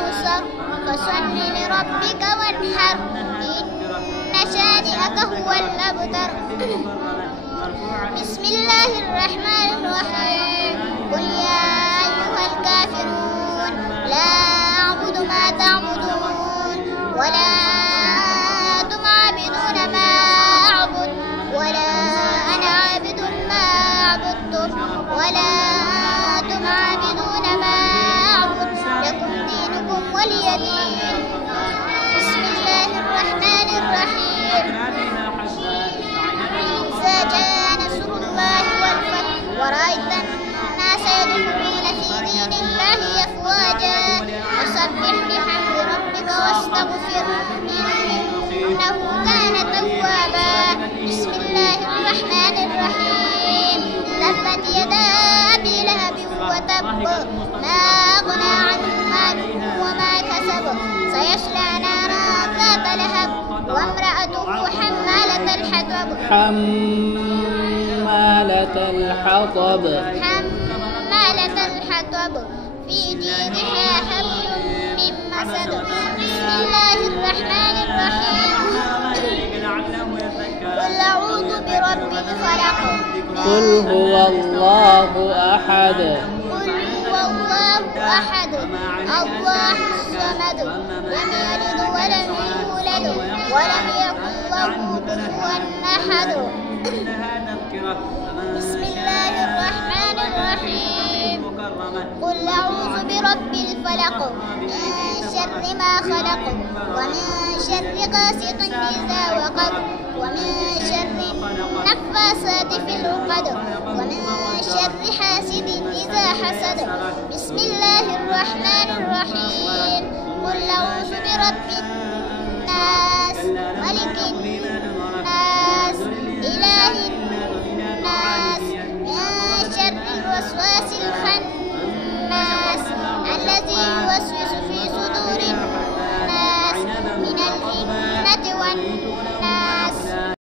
الكوثر فصل لربك وانحر إن شانئك هو الأبتر. بسم الله الرحمن الرحيم قل يا أيها الكافرون لا أعبد ما تعبدون ولا أنتم عابدون ما أعبد ولا أنا عابد ما عبدتم ولا أنتم عابدون ما أعبد لكم دينكم ولي دين. بسم الله الرحمن الرحيم إذا جاء نصر الله والفتح ورأيت الناس يدخلون في دين الله أفواجا فسبح بحمد ربك واستغفره إنه كان توابا. بسم الله الرحمن الرحيم تبت يدا أبي لهب وتب ما أغنى عنه ماله وما كسب سيصلى نارا ذات لهب وامرأته حمالة الحطب في جيدها حبل من مسد. بسم الله الرحمن الرحيم قل أعوذ برب الفلق قل هو الله أحد الله الصمد لم يلد ولم يولد ولم يكن له كفوا أحد. بسم الله الرحمن الرحيم قل أعوذ برب الفلق من شر ما خلق ومن شر غاسق إذا وقب ومن شر النفاثات في العقد ومن شر حاسد إذا حسد. بسم الله الرحمن الرحيم قل أعوذ برب الناس